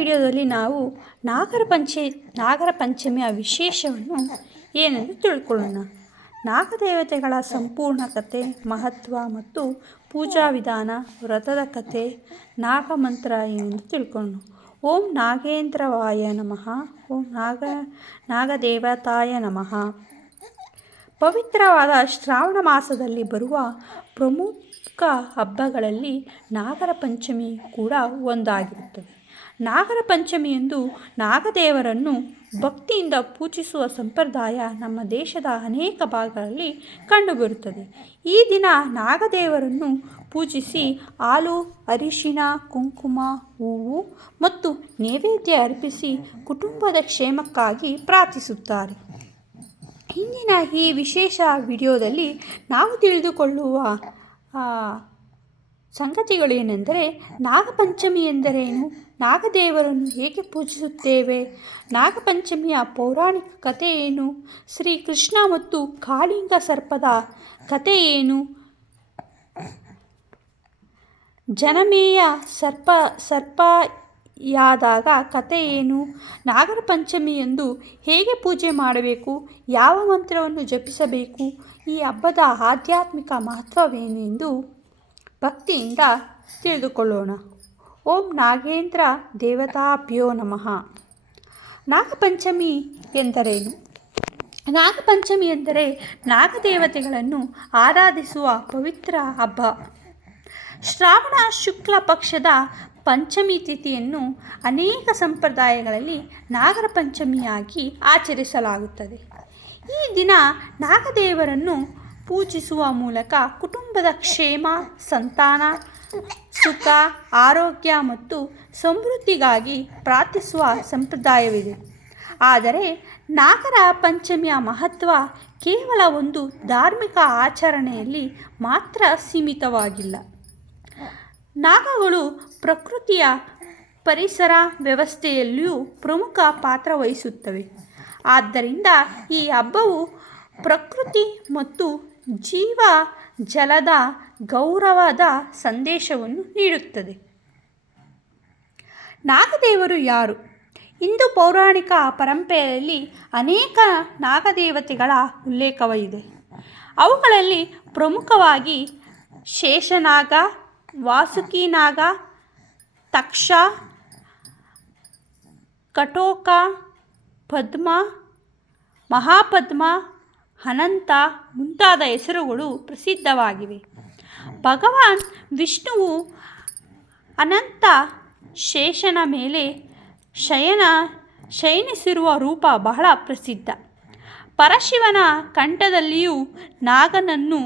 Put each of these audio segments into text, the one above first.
ವಿಡಿಯೋದಲ್ಲಿ ನಾವು ನಾಗರ ಪಂಚಮಿಯ ವಿಶೇಷವನ್ನು ಏನೆಂದು ತಿಳ್ಕೊಳ್ಳೋಣ. ನಾಗದೇವತೆಗಳ ಸಂಪೂರ್ಣ ಕಥೆ, ಮಹತ್ವ ಮತ್ತು ಪೂಜಾ ವಿಧಾನ, ವ್ರತದ ಕಥೆ, ನಾಗಮಂತ್ರ ಏನೆಂದು ತಿಳ್ಕೊಳ್ಳೋಣ. ಓಂ ನಾಗೇಂದ್ರವಾಯ ನಮಃ. ಓಂ ನಾಗದೇವತಾಯ ನಮಃ. ಪವಿತ್ರವಾದ ಶ್ರಾವಣ ಮಾಸದಲ್ಲಿ ಬರುವ ಪ್ರಮುಖ ಹಬ್ಬಗಳಲ್ಲಿ ನಾಗರ ಪಂಚಮಿ ಕೂಡ ಒಂದಾಗಿರುತ್ತದೆ. ನಾಗರ ಪಂಚಮಿಯಂದು ನಾಗದೇವರನ್ನು ಭಕ್ತಿಯಿಂದ ಪೂಜಿಸುವ ಸಂಪ್ರದಾಯ ನಮ್ಮ ದೇಶದ ಅನೇಕ ಭಾಗಗಳಲ್ಲಿ ಕಂಡುಬರುತ್ತದೆ. ಈ ದಿನ ನಾಗದೇವರನ್ನು ಪೂಜಿಸಿ ಹಾಲು, ಅರಿಶಿನ, ಕುಂಕುಮ, ಹೂವು ಮತ್ತು ನೈವೇದ್ಯ ಅರ್ಪಿಸಿ ಕುಟುಂಬದ ಕ್ಷೇಮಕ್ಕಾಗಿ ಪ್ರಾರ್ಥಿಸುತ್ತಾರೆ. ಇಂದಿನ ಈ ವಿಶೇಷ ವಿಡಿಯೋದಲ್ಲಿ ನಾವು ತಿಳಿದುಕೊಳ್ಳುವ ಸಂಗತಿಗಳೇನೆಂದರೆ, ನಾಗಪಂಚಮಿ ಎಂದರೇನು, ನಾಗದೇವರನ್ನು ಹೇಗೆ ಪೂಜಿಸುತ್ತೇವೆ, ನಾಗಪಂಚಮಿಯ ಪೌರಾಣಿಕ ಕಥೆ ಏನು, ಶ್ರೀಕೃಷ್ಣ ಮತ್ತು ಕಾಳಿಂಗ ಸರ್ಪದ ಕಥೆ ಏನು, ಜನಮೇಯ ಸರ್ಪಯಾದಾಗ ಕಥೆ ಏನು, ನಾಗರ ಪಂಚಮಿಯಂದು ಹೇಗೆ ಪೂಜೆ ಮಾಡಬೇಕು, ಯಾವ ಮಂತ್ರವನ್ನು ಜಪಿಸಬೇಕು, ಈ ಹಬ್ಬದ ಆಧ್ಯಾತ್ಮಿಕ ಮಹತ್ವವೇನೆಂದು ಭಕ್ತಿಯಿಂದ ತಿಳಿದುಕೊಳ್ಳೋಣ. ಓಂ ನಾಗೇಂದ್ರ ದೇವತಾಭ್ಯೋ ನಮಃ. ನಾಗಪಂಚಮಿ ಎಂದರೇನು? ನಾಗಪಂಚಮಿ ಎಂದರೆ ನಾಗದೇವತೆಗಳನ್ನು ಆರಾಧಿಸುವ ಪವಿತ್ರ ಹಬ್ಬ. ಶ್ರಾವಣ ಶುಕ್ಲ ಪಕ್ಷದ ಪಂಚಮಿ ತಿಥಿಯನ್ನು ಅನೇಕ ಸಂಪ್ರದಾಯಗಳಲ್ಲಿ ನಾಗರ ಪಂಚಮಿಯಾಗಿ ಆಚರಿಸಲಾಗುತ್ತದೆ. ಈ ದಿನ ನಾಗದೇವರನ್ನು ಪೂಜಿಸುವ ಮೂಲಕ ಕುಟುಂಬದ ಕ್ಷೇಮ, ಸಂತಾನ, ಸುಖ, ಆರೋಗ್ಯ ಮತ್ತು ಸಮೃದ್ಧಿಗಾಗಿ ಪ್ರಾರ್ಥಿಸುವ ಸಂಪ್ರದಾಯವಿದೆ. ಆದರೆ ನಾಗರ ಪಂಚಮಿಯ ಮಹತ್ವ ಕೇವಲ ಒಂದು ಧಾರ್ಮಿಕ ಆಚರಣೆಯಲ್ಲಿ ಮಾತ್ರ ಸೀಮಿತವಾಗಿಲ್ಲ. ನಾಗಗಳು ಪ್ರಕೃತಿಯ ಪರಿಸರ ವ್ಯವಸ್ಥೆಯಲ್ಲಿಯೂ ಪ್ರಮುಖ ಪಾತ್ರ ವಹಿಸುತ್ತವೆ. ಆದ್ದರಿಂದ ಈ ಹಬ್ಬವು ಪ್ರಕೃತಿ ಮತ್ತು ಜೀವ ಜಲದ ಗೌರವದ ಸಂದೇಶವನ್ನು ನೀಡುತ್ತದೆ. ನಾಗದೇವರು ಯಾರು? ಹಿಂದೂ ಪೌರಾಣಿಕ ಪರಂಪರೆಯಲ್ಲಿ ಅನೇಕ ನಾಗದೇವತೆಗಳ ಉಲ್ಲೇಖವಿದೆ. ಅವುಗಳಲ್ಲಿ ಪ್ರಮುಖವಾಗಿ ಶೇಷನಾಗ, ವಾಸುಕಿನಾಗ, ತಕ್ಷ, ಕಟೋಕ, ಪದ್ಮ, ಮಹಾಪದ್ಮ, ಅನಂತ ಮುಂತಾದ ಹೆಸರುಗಳು ಪ್ರಸಿದ್ಧವಾಗಿವೆ. ಭಗವಾನ್ ವಿಷ್ಣುವು ಅನಂತ ಶೇಷನ ಮೇಲೆ ಶಯನಿಸಿರುವ ರೂಪ ಬಹಳ ಪ್ರಸಿದ್ಧ. ಪರಶಿವನ ಕಂಠದಲ್ಲಿಯೂ ನಾಗನನ್ನು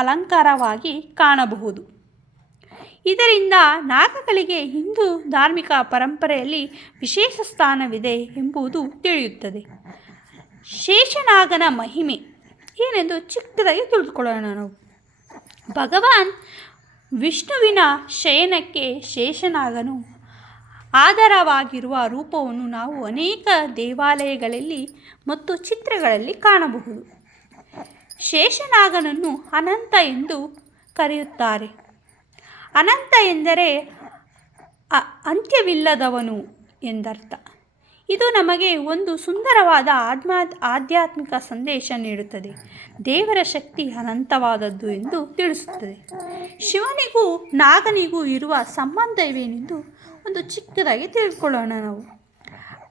ಅಲಂಕಾರವಾಗಿ ಕಾಣಬಹುದು. ಇದರಿಂದ ನಾಗಗಳಿಗೆ ಹಿಂದೂ ಧಾರ್ಮಿಕ ಪರಂಪರೆಯಲ್ಲಿ ವಿಶೇಷ ಸ್ಥಾನವಿದೆ ಎಂಬುದು ತಿಳಿಯುತ್ತದೆ. ಶೇಷನಾಗನ ಮಹಿಮೆ ಏನೆಂದು ಚಿಕ್ಕದಾಗಿ ತಿಳಿದುಕೊಳ್ಳೋಣ ನಾವು. ಭಗವಾನ್ ವಿಷ್ಣುವಿನ ಶಯನಕ್ಕೆ ಶೇಷನಾಗನು ಆಧಾರವಾಗಿರುವ ರೂಪವನ್ನು ನಾವು ಅನೇಕ ದೇವಾಲಯಗಳಲ್ಲಿ ಮತ್ತು ಚಿತ್ರಗಳಲ್ಲಿ ಕಾಣಬಹುದು. ಶೇಷನಾಗನನ್ನು ಅನಂತ ಎಂದು ಕರೆಯುತ್ತಾರೆ. ಅನಂತ ಎಂದರೆ ಅಂತ್ಯವಿಲ್ಲದವನು ಎಂದರ್ಥ. ಇದು ನಮಗೆ ಒಂದು ಸುಂದರವಾದ ಆಧ್ಯಾತ್ಮಿಕ ಸಂದೇಶ ನೀಡುತ್ತದೆ. ದೇವರ ಶಕ್ತಿ ಅನಂತವಾದದ್ದು ಎಂದು ತಿಳಿಸುತ್ತದೆ. ಶಿವನಿಗೂ ನಾಗನಿಗೂ ಇರುವ ಸಂಬಂಧವೇನೆಂದು ಒಂದು ಚಿಕ್ಕದಾಗಿ ತಿಳಿದುಕೊಳ್ಳೋಣ ನಾವು.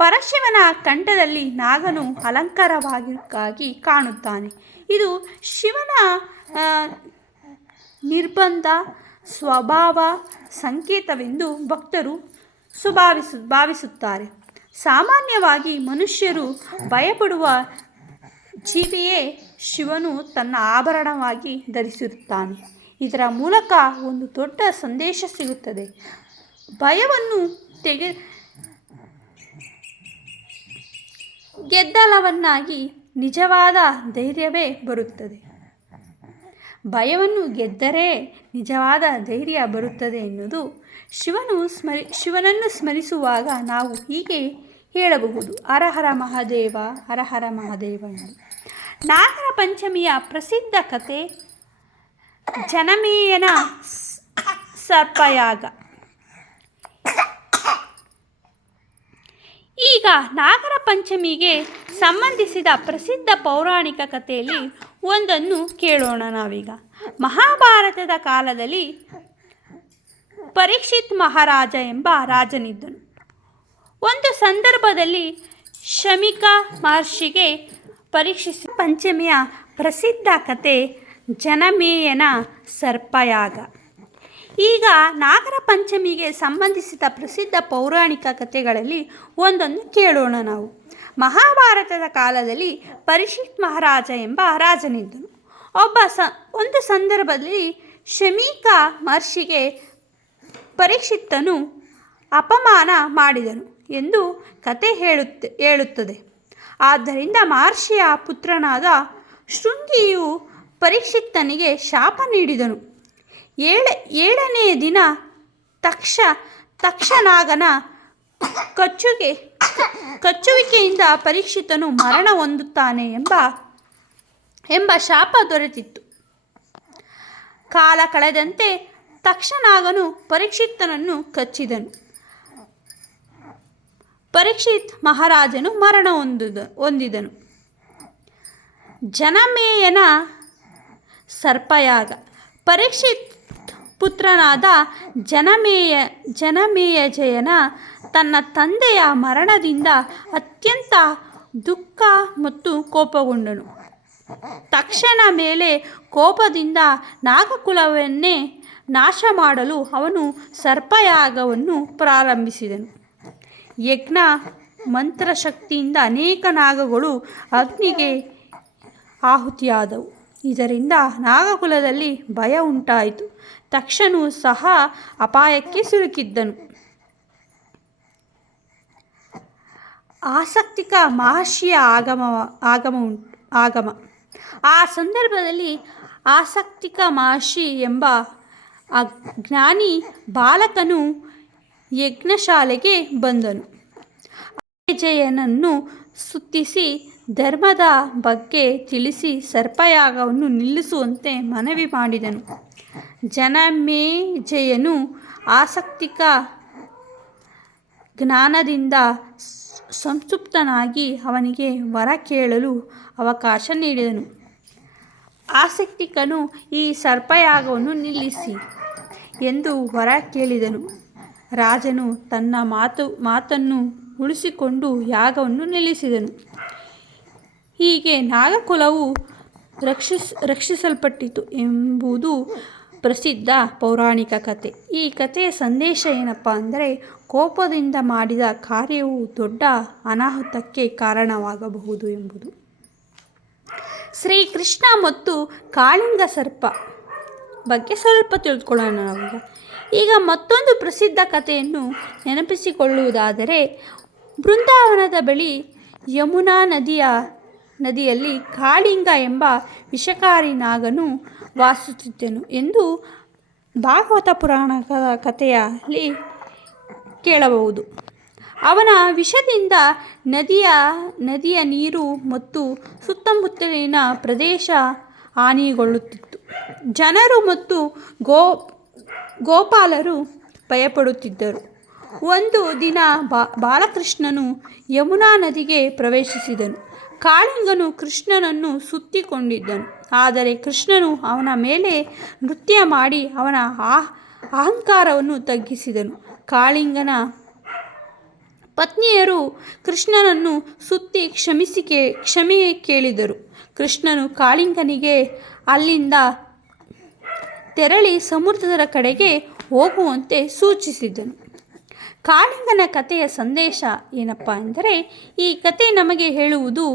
ಪರಶಿವನ ಕಂಠದಲ್ಲಿ ನಾಗನು ಅಲಂಕಾರವಾಗಿ ಕಾಣುತ್ತಾನೆ. ಇದು ಶಿವನ ನಿರ್ಬಂಧ ಸ್ವಭಾವ ಸಂಕೇತವೆಂದು ಭಕ್ತರು ಭಾವಿಸುತ್ತಾರೆ. ಸಾಮಾನ್ಯವಾಗಿ ಮನುಷ್ಯರು ಭಯಪಡುವ ಜೀವಿಯೇ ಶಿವನು ತನ್ನ ಆಭರಣವಾಗಿ ಧರಿಸಿರುತ್ತಾನೆ. ಇದರ ಮೂಲಕ ಒಂದು ದೊಡ್ಡ ಸಂದೇಶ ಸಿಗುತ್ತದೆ. ಭಯವನ್ನು ಗೆದ್ದಲವನ್ನಾಗಿ ನಿಜವಾದ ಧೈರ್ಯವೇ ಬರುತ್ತದೆ. ಭಯವನ್ನು ಗೆದ್ದರೆ ನಿಜವಾದ ಧೈರ್ಯ ಬರುತ್ತದೆ ಎನ್ನುವುದು ಶಿವನನ್ನು ಸ್ಮರಿಸುವಾಗ ನಾವು ಹೀಗೆ ಹೇಳಬಹುದು: ಹರ ಹರ ಮಹಾದೇವ, ಹರ ಹರ ಮಹಾದೇವ ಎಂದು. ನಾಗರ ಪಂಚಮಿಯ ಪ್ರಸಿದ್ಧ ಕಥೆ ಜನಮೇಯನ ಸರ್ಪಯಾಗ. ಈಗ ನಾಗರ ಪಂಚಮಿಗೆ ಸಂಬಂಧಿಸಿದ ಪ್ರಸಿದ್ಧ ಪೌರಾಣಿಕ ಕಥೆಯಲ್ಲಿ ಒಂದನ್ನು ಕೇಳೋಣ ನಾವೀಗ. ಮಹಾಭಾರತದ ಕಾಲದಲ್ಲಿ ಪರೀಕ್ಷಿತ್ ಮಹಾರಾಜ ಎಂಬ ರಾಜನಿದ್ದನು. ಒಂದು ಸಂದರ್ಭದಲ್ಲಿ ಶಮೀಕ ಮಹರ್ಷಿಗೆ ಪರೀಕ್ಷಿತ ಪಂಚಮಿಯ ಪ್ರಸಿದ್ಧ ಕಥೆ ಜನಮೇಯನ ಸರ್ಪಯಾಗ. ಈಗ ನಾಗರ ಪಂಚಮಿಗೆ ಸಂಬಂಧಿಸಿದ ಪ್ರಸಿದ್ಧ ಪೌರಾಣಿಕ ಕಥೆಗಳಲ್ಲಿ ಒಂದನ್ನು ಕೇಳೋಣ ನಾವು. ಮಹಾಭಾರತದ ಕಾಲದಲ್ಲಿ ಪರೀಕ್ಷಿತ್ ಮಹಾರಾಜ ಎಂಬ ರಾಜನಿದ್ದನು. ಒಂದು ಸಂದರ್ಭದಲ್ಲಿ ಶಮೀಕ ಮಹರ್ಷಿಗೆ ಪರೀಕ್ಷಿತ್ತನು ಅಪಮಾನ ಮಾಡಿದನು ಎಂದು ಕತೆ ಹೇಳುತ್ತದೆ. ಆದ್ದರಿಂದ ಮಹರ್ಷಿಯ ಪುತ್ರನಾದ ಶೃಂಗಿಯು ಪರೀಕ್ಷಿತ್ತನಿಗೆ ಶಾಪ ನೀಡಿದನು. ಏಳನೇ ದಿನ ತಕ್ಷನಾಗನ ಕಚ್ಚುವಿಕೆಯಿಂದ ಪರೀಕ್ಷಿತನು ಮರಣ ಹೊಂದುತ್ತಾನೆ ಎಂಬ ಶಾಪ ದೊರೆತಿತ್ತು. ಕಾಲ ಕಳೆದಂತೆ ತಕ್ಷನಾಗನು ಪರೀಕ್ಷಿತ್ತನನ್ನು ಕಚ್ಚಿದನು. ಪರೀಕ್ಷಿತ್ ಮಹಾರಾಜನು ಮರಣ ಹೊಂದಿದನು. ಜನಮೇಯನ ಸರ್ಪಯಾಗ. ಪರೀಕ್ಷಿತ್ ಪುತ್ರನಾದ ಜನಮೇಯಜಯನ ತನ್ನ ತಂದೆಯ ಮರಣದಿಂದ ಅತ್ಯಂತ ದುಃಖ ಮತ್ತು ಕೋಪಗೊಂಡನು. ತಕ್ಷಣ ಮೇಲೆ ಕೋಪದಿಂದ ನಾಗಕುಲವನ್ನೇ ನಾಶ ಮಾಡಲು ಅವನು ಸರ್ಪಯಾಗವನ್ನು ಪ್ರಾರಂಭಿಸಿದನು. ಯಜ್ಞ ಮಂತ್ರಶಕ್ತಿಯಿಂದ ಅನೇಕ ನಾಗಗಳು ಅಗ್ನಿಗೆ ಆಹುತಿಯಾದವು. ಇದರಿಂದ ನಾಗಕುಲದಲ್ಲಿ ಭಯ ಉಂಟಾಯಿತು. ತಕ್ಷಣವೂ ಸಹ ಅಪಾಯಕ್ಕೆ ಸಿಲುಕಿದ್ದನು. ಆಸಕ್ತಿಕ ಮಹರ್ಷಿಯ ಆಗಮ. ಆ ಸಂದರ್ಭದಲ್ಲಿ ಆಸಕ್ತಿಕ ಮಹರ್ಷಿ ಎಂಬ ಜ್ಞಾನಿ ಬಾಲಕನು ಯಜ್ಞಶಾಲೆಗೆ ಬಂದನು. ಜಯನನ್ನು ಸ್ತುತಿಸಿ ಧರ್ಮದ ಬಗ್ಗೆ ತಿಳಿಸಿ ಸರ್ಪಯಾಗವನ್ನು ನಿಲ್ಲಿಸುವಂತೆ ಮನವಿ ಮಾಡಿದನು. ಜನಮೇಜಯನು ಆಸಕ್ತಿಕ ಜ್ಞಾನದಿಂದ ಸಂತೃಪ್ತನಾಗಿ ಅವನಿಗೆ ವರ ಕೇಳಲು ಅವಕಾಶ ನೀಡಿದನು. ಆಸಕ್ತಿಕನು ಈ ಸರ್ಪಯಾಗವನ್ನು ನಿಲ್ಲಿಸಿ ಎಂದು ವರ ಕೇಳಿದನು. ರಾಜನು ತನ್ನ ಮಾತನ್ನು ಉಳಿಸಿಕೊಂಡು ಯಾಗವನ್ನು ನಿಲ್ಲಿಸಿದನು. ಹೀಗೆ ನಾಗಕುಲವು ರಕ್ಷಿಸಲ್ಪಟ್ಟಿತು ಎಂಬುದು ಪ್ರಸಿದ್ಧ ಪೌರಾಣಿಕ ಕಥೆ. ಈ ಕಥೆಯ ಸಂದೇಶ ಏನಪ್ಪ ಅಂದರೆ, ಕೋಪದಿಂದ ಮಾಡಿದ ಕಾರ್ಯವು ದೊಡ್ಡ ಅನಾಹುತಕ್ಕೆ ಕಾರಣವಾಗಬಹುದು ಎಂಬುದು. ಶ್ರೀಕೃಷ್ಣ ಮತ್ತು ಕಾಳಿಂಗ ಸರ್ಪ ಬಗ್ಗೆ ಸ್ವಲ್ಪ ತಿಳಿದುಕೊಳ್ಳೋಣ ನಾವೀಗ. ಈಗ ಮತ್ತೊಂದು ಪ್ರಸಿದ್ಧ ಕಥೆಯನ್ನು ನೆನಪಿಸಿಕೊಳ್ಳುವುದಾದರೆ, ಬೃಂದಾವನದ ಬಳಿ ಯಮುನಾ ನದಿಯಲ್ಲಿ ಕಾಳಿಂಗ ಎಂಬ ವಿಷಕಾರಿ ನಾಗನು ವಾಸಿಸುತ್ತಿದ್ದನು ಎಂದು ಭಾಗವತ ಪುರಾಣದ ಕಥೆಯಲ್ಲಿ ಕೇಳಬಹುದು. ಅವನ ವಿಷದಿಂದ ನದಿಯ ನೀರು ಮತ್ತು ಸುತ್ತಮುತ್ತಲಿನ ಪ್ರದೇಶ ಹಾನಿಗೊಳ್ಳುತ್ತಿತ್ತು. ಜನರು ಮತ್ತು ಗೋಪಾಲರು ಭಯಪಡುತ್ತಿದ್ದರು. ಒಂದು ದಿನ ಬಾಲಕೃಷ್ಣನು ಯಮುನಾ ನದಿಗೆ ಪ್ರವೇಶಿಸಿದನು. ಕಾಳಿಂಗನು ಕೃಷ್ಣನನ್ನು ಸುತ್ತಿಕೊಂಡಿದ್ದನು. ಆದರೆ ಕೃಷ್ಣನು ಅವನ ಮೇಲೆ ನೃತ್ಯ ಮಾಡಿ ಅವನ ಅಹಂಕಾರವನ್ನು ತಗ್ಗಿಸಿದನು. ಕಾಳಿಂಗನ ಪತ್ನಿಯರು ಕೃಷ್ಣನನ್ನು ಸುತ್ತಿ ಕ್ಷಮೆ ಕೇಳಿದರು. ಕೃಷ್ಣನು ಕಾಳಿಂಗನಿಗೆ ಅಲ್ಲಿಂದ ತೆರಳಿ ಸಮುದ್ರದ ಕಡೆಗೆ ಹೋಗುವಂತೆ ಸೂಚಿಸಿದನು. ಕಾಳಿಂಗನ ಕಥೆಯ ಸಂದೇಶ ಏನಪ್ಪ ಎಂದರೆ, ಈ ಕತೆ ನಮಗೆ ಹೇಳುವುದು,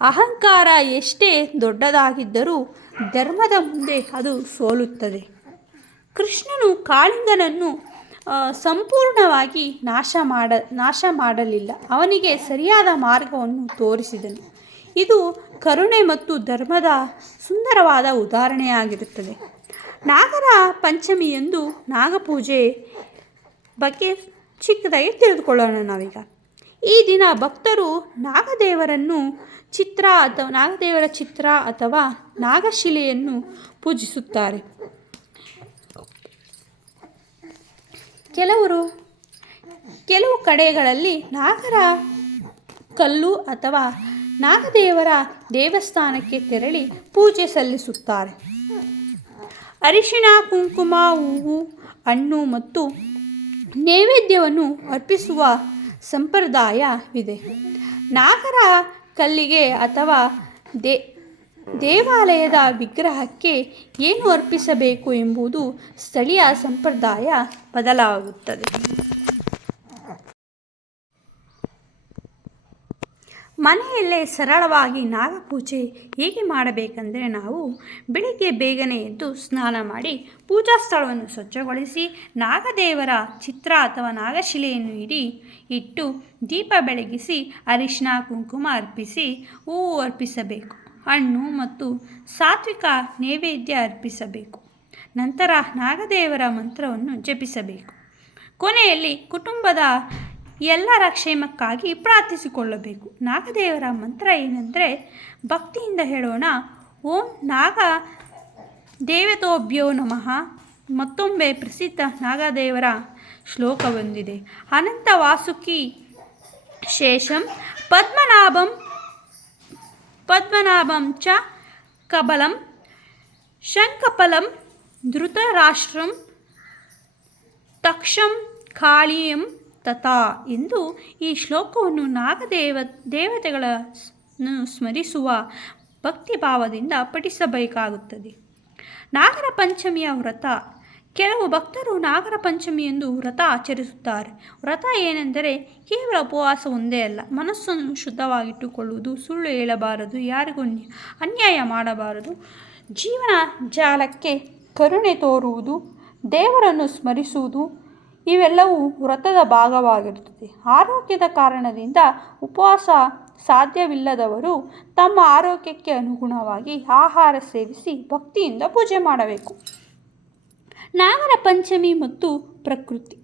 ಅಹಂಕಾರ ಎಷ್ಟೇ ದೊಡ್ಡದಾಗಿದ್ದರೂ ಧರ್ಮದ ಮುಂದೆ ಅದು ಸೋಲುತ್ತದೆ. ಕೃಷ್ಣನು ಕಾಳಿಂಗನನ್ನು ಸಂಪೂರ್ಣವಾಗಿ ನಾಶ ಮಾಡಲಿಲ್ಲ, ಅವನಿಗೆ ಸರಿಯಾದ ಮಾರ್ಗವನ್ನು ತೋರಿಸಿದನು. ಇದು ಕರುಣೆ ಮತ್ತು ಧರ್ಮದ ಸುಂದರವಾದ ಉದಾಹರಣೆಯಾಗಿರುತ್ತದೆ. ನಾಗರ ಪಂಚಮಿಯಂದು ನಾಗಪೂಜೆ ಬಗ್ಗೆ ಚಿಕ್ಕದಾಗಿ ತಿಳಿದುಕೊಳ್ಳೋಣ ನಾವೀಗ. ಈ ದಿನ ಭಕ್ತರು ನಾಗದೇವರ ಚಿತ್ರ ಅಥವಾ ನಾಗಶಿಲೆಯನ್ನು ಪೂಜಿಸುತ್ತಾರೆ. ಕೆಲವು ಕಡೆಗಳಲ್ಲಿ ಕಲ್ಲು ಅಥವಾ ನಾಗದೇವರ ದೇವಸ್ಥಾನಕ್ಕೆ ತೆರಳಿ ಪೂಜೆ ಸಲ್ಲಿಸುತ್ತಾರೆ. ಅರಿಶಿಣ, ಕುಂಕುಮ, ಹೂವು, ಹಣ್ಣು ಮತ್ತು ನೈವೇದ್ಯವನ್ನು ಅರ್ಪಿಸುವ ಸಂಪ್ರದಾಯವಿದೆ. ನಾಗರ ಕಲ್ಲಿಗೆ ಅಥವಾ ದೇವಾಲಯದ ವಿಗ್ರಹಕ್ಕೆ ಏನು ಅರ್ಪಿಸಬೇಕು ಎಂಬುದು ಸ್ಥಳೀಯ ಸಂಪ್ರದಾಯ ಬದಲಾಗುತ್ತದೆ. ಮನೆಯಲ್ಲೇ ಸರಳವಾಗಿ ನಾಗಪೂಜೆ ಹೇಗೆ ಮಾಡಬೇಕೆಂದರೆ, ನಾವು ಬೆಳಿಗ್ಗೆ ಬೇಗನೆ ಎದ್ದು ಸ್ನಾನ ಮಾಡಿ ಪೂಜಾ ಸ್ಥಳವನ್ನು ಸ್ವಚ್ಛಗೊಳಿಸಿ ನಾಗದೇವರ ಚಿತ್ರ ಅಥವಾ ನಾಗಶಿಲೆಯನ್ನು ಇಟ್ಟು ದೀಪ ಬೆಳಗಿಸಿ ಅರಿಶಿನ ಕುಂಕುಮ ಅರ್ಪಿಸಿ ಹೂವು ಅರ್ಪಿಸಬೇಕು. ಹಣ್ಣು ಮತ್ತು ಸಾತ್ವಿಕ ನೈವೇದ್ಯ ಅರ್ಪಿಸಬೇಕು. ನಂತರ ನಾಗದೇವರ ಮಂತ್ರವನ್ನು ಜಪಿಸಬೇಕು. ಕೊನೆಯಲ್ಲಿ ಕುಟುಂಬದ ಎಲ್ಲರ ಕ್ಷೇಮಕ್ಕಾಗಿ ಪ್ರಾರ್ಥಿಸಿಕೊಳ್ಳಬೇಕು. ನಾಗದೇವರ ಮಂತ್ರ ಏನೆಂದರೆ, ಭಕ್ತಿಯಿಂದ ಹೇಳೋಣ. ಓಂ ನಾಗ ದೇವತೋಭ್ಯೋ ನಮಃ. ಮತ್ತೊಮ್ಮೆ ಪ್ರಸಿದ್ಧ ನಾಗದೇವರ ಶ್ಲೋಕವೊಂದಿದೆ. ಅನಂತ ವಾಸುಕಿ ಶೇಷಂ ಪದ್ಮನಾಭಂ ಚ ಕಬಲಂ ಶಂಖಫಲಂ ಧೃತರಾಷ್ಟ್ರಂ ತಕ್ಷಂ ಕಾಳಿಯಂ ತಥಾ ಎಂದು ಈ ಶ್ಲೋಕವನ್ನು ದೇವತೆಗಳನ್ನು ಸ್ಮರಿಸುವ ಭಕ್ತಿಭಾವದಿಂದ ಪಠಿಸಬೇಕಾಗುತ್ತದೆ. ನಾಗರ ಪಂಚಮಿಯ ವ್ರತ. ಕೆಲವು ಭಕ್ತರು ನಾಗರ ಪಂಚಮಿಯಂದು ವ್ರತ ಆಚರಿಸುತ್ತಾರೆ. ವ್ರತ ಏನೆಂದರೆ ಕೇವಲ ಉಪವಾಸ ಒಂದೇ ಅಲ್ಲ, ಮನಸ್ಸನ್ನು ಶುದ್ಧವಾಗಿಟ್ಟುಕೊಳ್ಳುವುದು, ಸುಳ್ಳು ಹೇಳಬಾರದು, ಯಾರಿಗೂ ಅನ್ಯಾಯ ಮಾಡಬಾರದು, ಜೀವನ ಜಾಲಕ್ಕೆ ಕರುಣೆ ತೋರುವುದು, ದೇವರನ್ನು ಸ್ಮರಿಸುವುದು ಇವೆಲ್ಲವೂ ವ್ರತದ ಭಾಗವಾಗಿರುತ್ತದೆ. ಆರೋಗ್ಯದ ಕಾರಣದಿಂದ ಉಪವಾಸ ಸಾಧ್ಯವಿಲ್ಲದವರು ತಮ್ಮ ಆರೋಗ್ಯಕ್ಕೆ ಅನುಗುಣವಾಗಿ ಆಹಾರ ಸೇವಿಸಿ ಭಕ್ತಿಯಿಂದ ಪೂಜೆ ಮಾಡಬೇಕು. ನಾಗರ ಪಂಚಮಿ ಮತ್ತು ಪ್ರಕೃತಿ.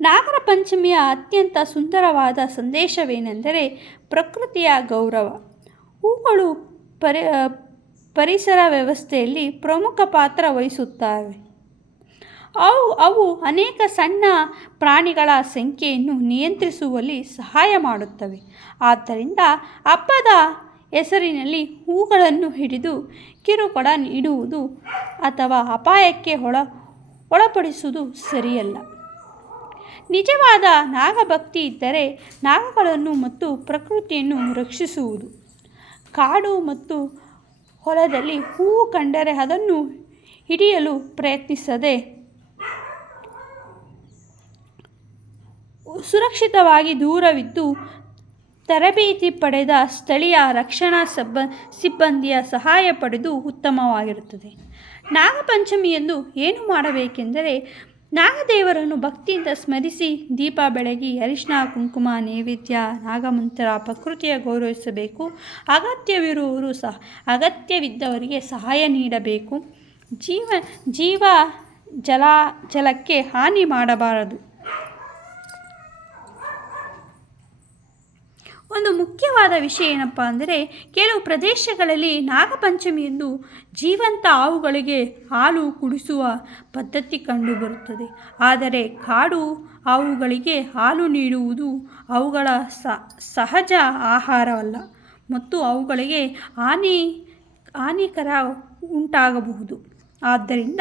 ನಾಗರ ಪಂಚಮಿಯ ಅತ್ಯಂತ ಸುಂದರವಾದ ಸಂದೇಶವೇನೆಂದರೆ ಪ್ರಕೃತಿಯ ಗೌರವ. ಹೂಗಳು ಪರಿಸರ ವ್ಯವಸ್ಥೆಯಲ್ಲಿ ಪ್ರಮುಖ ಪಾತ್ರ ವಹಿಸುತ್ತವೆ. ಅವು ಅನೇಕ ಸಣ್ಣ ಪ್ರಾಣಿಗಳ ಸಂಖ್ಯೆಯನ್ನು ನಿಯಂತ್ರಿಸುವಲ್ಲಿ ಸಹಾಯ ಮಾಡುತ್ತವೆ. ಆದ್ದರಿಂದ ಹಬ್ಬದ ಹೆಸರಿನಲ್ಲಿ ಹೂಗಳನ್ನು ಹಿಡಿದು ಕಿರುಕುಳ ನೀಡುವುದು ಅಥವಾ ಅಪಾಯಕ್ಕೆ ಒಳಪಡಿಸುವುದು ಸರಿಯಲ್ಲ. ನಿಜವಾದ ನಾಗಭಕ್ತಿ ಇದ್ದರೆ ನಾಗಗಳನ್ನು ಮತ್ತು ಪ್ರಕೃತಿಯನ್ನು ರಕ್ಷಿಸುವುದು. ಕಾಡು ಮತ್ತು ಹೊಲದಲ್ಲಿ ಹೂವು ಕಂಡರೆ ಅದನ್ನು ಹಿಡಿಯಲು ಪ್ರಯತ್ನಿಸದೆ ಸುರಕ್ಷಿತವಾಗಿ ದೂರವಿದ್ದು ತರಬೇತಿ ಪಡೆದ ಸ್ಥಳೀಯ ರಕ್ಷಣಾ ಸಿಬ್ಬಂದಿಯ ಸಹಾಯ ಪಡೆದು ಉತ್ತಮವಾಗಿರುತ್ತದೆ. ನಾಗಪಂಚಮಿಯಂದು ಏನು ಮಾಡಬೇಕೆಂದರೆ, ನಾಗದೇವರನ್ನು ಭಕ್ತಿಯಿಂದ ಸ್ಮರಿಸಿ ದೀಪ ಬೆಳಗಿ ಅರಿಶಿನ ಕುಂಕುಮ ನೈವೇದ್ಯ ನಾಗಮಂತ್ರ ಪ್ರಕೃತಿಯ ಗೌರವಿಸಬೇಕು. ಅಗತ್ಯವಿದ್ದವರಿಗೆ ಸಹಾಯ ನೀಡಬೇಕು. ಜಲಕ್ಕೆ ಹಾನಿ ಮಾಡಬಾರದು. ಒಂದು ಮುಖ್ಯವಾದ ವಿಷಯ ಏನಪ್ಪ ಅಂದರೆ, ಕೆಲವು ಪ್ರದೇಶಗಳಲ್ಲಿ ನಾಗಪಂಚಮಿಯಂದು ಜೀವಂತ ಹಾವುಗಳಿಗೆ ಹಾಲು ಕುಡಿಸುವ ಪದ್ಧತಿ ಕಂಡುಬರುತ್ತದೆ. ಆದರೆ ಕಾಡು ಹಾವುಗಳಿಗೆ ಹಾಲು ನೀಡುವುದು ಅವುಗಳ ಸಹಜ ಆಹಾರವಲ್ಲ ಮತ್ತು ಅವುಗಳಿಗೆ ಹಾನಿಕರ ಉಂಟಾಗಬಹುದು. ಆದ್ದರಿಂದ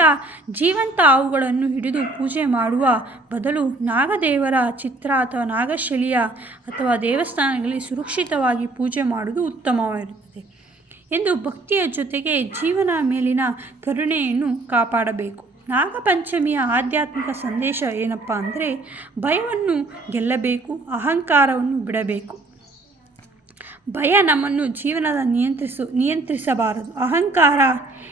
ಜೀವಂತ ಹಾವುಗಳನ್ನು ಹಿಡಿದು ಪೂಜೆ ಮಾಡುವ ಬದಲು ನಾಗದೇವರ ಚಿತ್ರ ಅಥವಾ ನಾಗಶಿಲೆಯ ಅಥವಾ ದೇವಸ್ಥಾನಗಳಲ್ಲಿ ಸುರಕ್ಷಿತವಾಗಿ ಪೂಜೆ ಮಾಡುವುದು ಉತ್ತಮವಾಗಿರುತ್ತದೆ ಎಂದು ಭಕ್ತಿಯ ಜೊತೆಗೆ ಜೀವನ ಮೇಲಿನ ಕರುಣೆಯನ್ನು ಕಾಪಾಡಬೇಕು. ನಾಗಪಂಚಮಿಯ ಆಧ್ಯಾತ್ಮಿಕ ಸಂದೇಶ ಏನಪ್ಪ ಅಂದರೆ, ಭಯವನ್ನು ಗೆಲ್ಲಬೇಕು, ಅಹಂಕಾರವನ್ನು ಬಿಡಬೇಕು. ಭಯ ನಮ್ಮನ್ನು ಜೀವನದ ನಿಯಂತ್ರಿಸಬಾರದು, ಅಹಂಕಾರ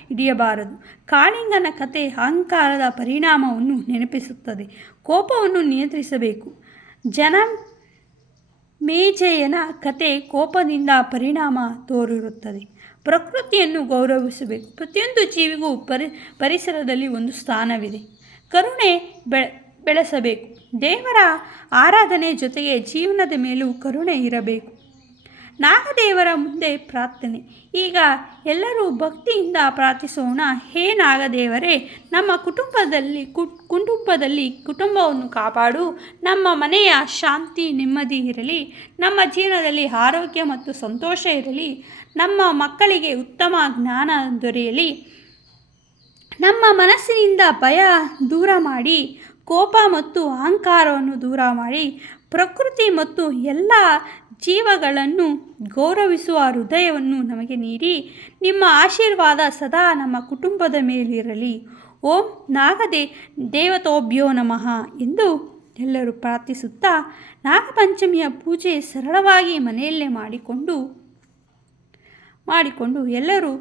ಹಿಡಿಯಬಾರದು. ಕಾಳಿಂಗನ ಕತೆ ಅಹಂಕಾರದ ಪರಿಣಾಮವನ್ನು ನೆನಪಿಸುತ್ತದೆ. ಕೋಪವನ್ನು ನಿಯಂತ್ರಿಸಬೇಕು. ಜನಮೇಜಯನ ಕತೆ ಕೋಪದಿಂದ ಪರಿಣಾಮ ತೋರಿರುತ್ತದೆ. ಪ್ರಕೃತಿಯನ್ನು ಗೌರವಿಸಬೇಕು. ಪ್ರತಿಯೊಂದು ಜೀವಿಗೂ ಪರಿಸರದಲ್ಲಿ ಒಂದು ಸ್ಥಾನವಿದೆ. ಕರುಣೆ ಬೆಳೆಸಬೇಕು. ದೇವರ ಆರಾಧನೆ ಜೊತೆಗೆ ಜೀವನದ ಮೇಲೂ ಕರುಣೆ ಇರಬೇಕು. ನಾಗದೇವರ ಮುಂದೆ ಪ್ರಾರ್ಥನೆ. ಈಗ ಎಲ್ಲರೂ ಭಕ್ತಿಯಿಂದ ಪ್ರಾರ್ಥಿಸೋಣ. ಹೇ ನಾಗದೇವರೇ, ನಮ್ಮ ಕುಟುಂಬವನ್ನು ಕಾಪಾಡು. ನಮ್ಮ ಮನೆಯ ಶಾಂತಿ ನೆಮ್ಮದಿ ಇರಲಿ. ನಮ್ಮ ಜೀವನದಲ್ಲಿ ಆರೋಗ್ಯ ಮತ್ತು ಸಂತೋಷ ಇರಲಿ. ನಮ್ಮ ಮಕ್ಕಳಿಗೆ ಉತ್ತಮ ಜ್ಞಾನ ದೊರೆಯಲಿ. ನಮ್ಮ ಮನಸ್ಸಿನಿಂದ ಭಯ ದೂರ ಮಾಡಿ, ಕೋಪ ಮತ್ತು ಅಹಂಕಾರವನ್ನು ದೂರ ಮಾಡಿ, ಪ್ರಕೃತಿ ಮತ್ತು ಎಲ್ಲ ಜೀವಗಳನ್ನು ಗೌರವಿಸುವ ಹೃದಯವನ್ನು ನಮಗೆ ನೀಡಿ, ನಿಮ್ಮ ಆಶೀರ್ವಾದ ಸದಾ ನಮ್ಮ ಕುಟುಂಬದ ಮೇಲಿರಲಿ. ಓಂ ದೇವತೋಭ್ಯೋ ನಮಃ ಎಂದು ಎಲ್ಲರೂ ಪ್ರಾರ್ಥಿಸುತ್ತಾ ನಾಗಪಂಚಮಿಯ ಪೂಜೆ ಸರಳವಾಗಿ ಮನೆಯಲ್ಲೇ ಮಾಡಿಕೊಂಡು ಎಲ್ಲರೂ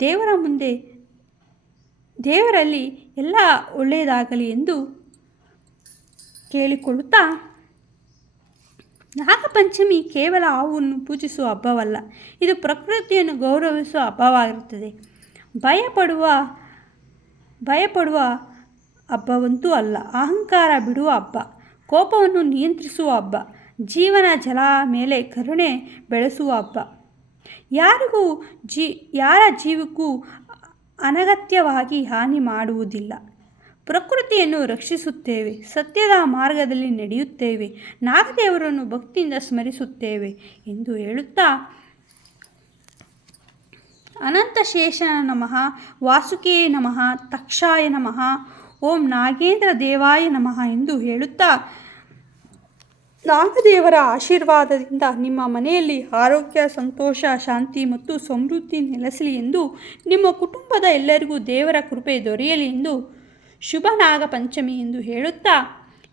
ದೇವರ ಮುಂದೆ ದೇವರಲ್ಲಿ ಎಲ್ಲ ಒಳ್ಳೆಯದಾಗಲಿ ಎಂದು ಕೇಳಿಕೊಳ್ಳುತ್ತಾ, ನಾಗಪಂಚಮಿ ಕೇವಲ ಹಾವನ್ನು ಪೂಜಿಸುವ ಹಬ್ಬವಲ್ಲ, ಇದು ಪ್ರಕೃತಿಯನ್ನು ಗೌರವಿಸುವ ಹಬ್ಬವಾಗಿರುತ್ತದೆ. ಭಯಪಡುವ ಹಬ್ಬವಂತೂ ಅಲ್ಲ. ಅಹಂಕಾರ ಬಿಡುವ ಹಬ್ಬ, ಕೋಪವನ್ನು ನಿಯಂತ್ರಿಸುವ ಹಬ್ಬ, ಜೀವನ ಜಲ ಮೇಲೆ ಕರುಣೆ ಬೆಳೆಸುವ ಹಬ್ಬ. ಯಾರ ಜೀವಕ್ಕೂ ಅನಗತ್ಯವಾಗಿ ಹಾನಿ ಮಾಡುವುದಿಲ್ಲ. ಪ್ರಕೃತಿಯನ್ನು ರಕ್ಷಿಸುತ್ತೇವೆ, ಸತ್ಯದ ಮಾರ್ಗದಲ್ಲಿ ನಡೆಯುತ್ತೇವೆ, ನಾಗದೇವರನ್ನು ಭಕ್ತಿಯಿಂದ ಸ್ಮರಿಸುತ್ತೇವೆ ಎಂದು ಹೇಳುತ್ತಾ, ಅನಂತಶೇಷನ ನಮಃ, ವಾಸುಕೇಯ ನಮಃ, ತಕ್ಷಾಯ ನಮಃ, ಓಂ ನಾಗೇಂದ್ರ ದೇವಾಯ ನಮಃ ಎಂದು ಹೇಳುತ್ತಾ, ನಾಗದೇವರ ಆಶೀರ್ವಾದದಿಂದ ನಿಮ್ಮ ಮನೆಯಲ್ಲಿ ಆರೋಗ್ಯ, ಸಂತೋಷ, ಶಾಂತಿ ಮತ್ತು ಸಮೃದ್ಧಿ ನೆಲೆಸಲಿ ಎಂದು, ನಿಮ್ಮ ಕುಟುಂಬದ ಎಲ್ಲರಿಗೂ ದೇವರ ಕೃಪೆ ದೊರೆಯಲಿ ಎಂದು ಶುಭ ನಾಗಪಂಚಮಿ ಎಂದು ಹೇಳುತ್ತಾ,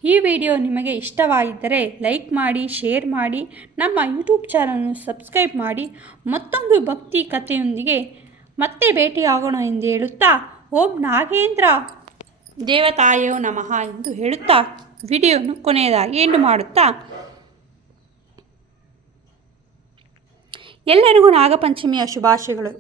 ಈ ವಿಡಿಯೋ ನಿಮಗೆ ಇಷ್ಟವಾಗಿದ್ದರೆ ಲೈಕ್ ಮಾಡಿ, ಶೇರ್ ಮಾಡಿ, ನಮ್ಮ ಯೂಟ್ಯೂಬ್ ಚಾನಲನ್ನು ಸಬ್ಸ್ಕ್ರೈಬ್ ಮಾಡಿ. ಮತ್ತೊಂದು ಭಕ್ತಿ ಕಥೆಯೊಂದಿಗೆ ಮತ್ತೆ ಭೇಟಿಯಾಗೋಣ ಎಂದು ಹೇಳುತ್ತಾ, ಓಂ ನಾಗೇಂದ್ರ ದೇವತಾಯೋ ನಮಃ ಎಂದು ಹೇಳುತ್ತಾ ವಿಡಿಯೋನು ಕೊನೆಯದಾಗಿ ಎಂಡ್ ಮಾಡುತ್ತಾ, ಎಲ್ಲರಿಗೂ ನಾಗಪಂಚಮಿಯ ಶುಭಾಶಯಗಳು.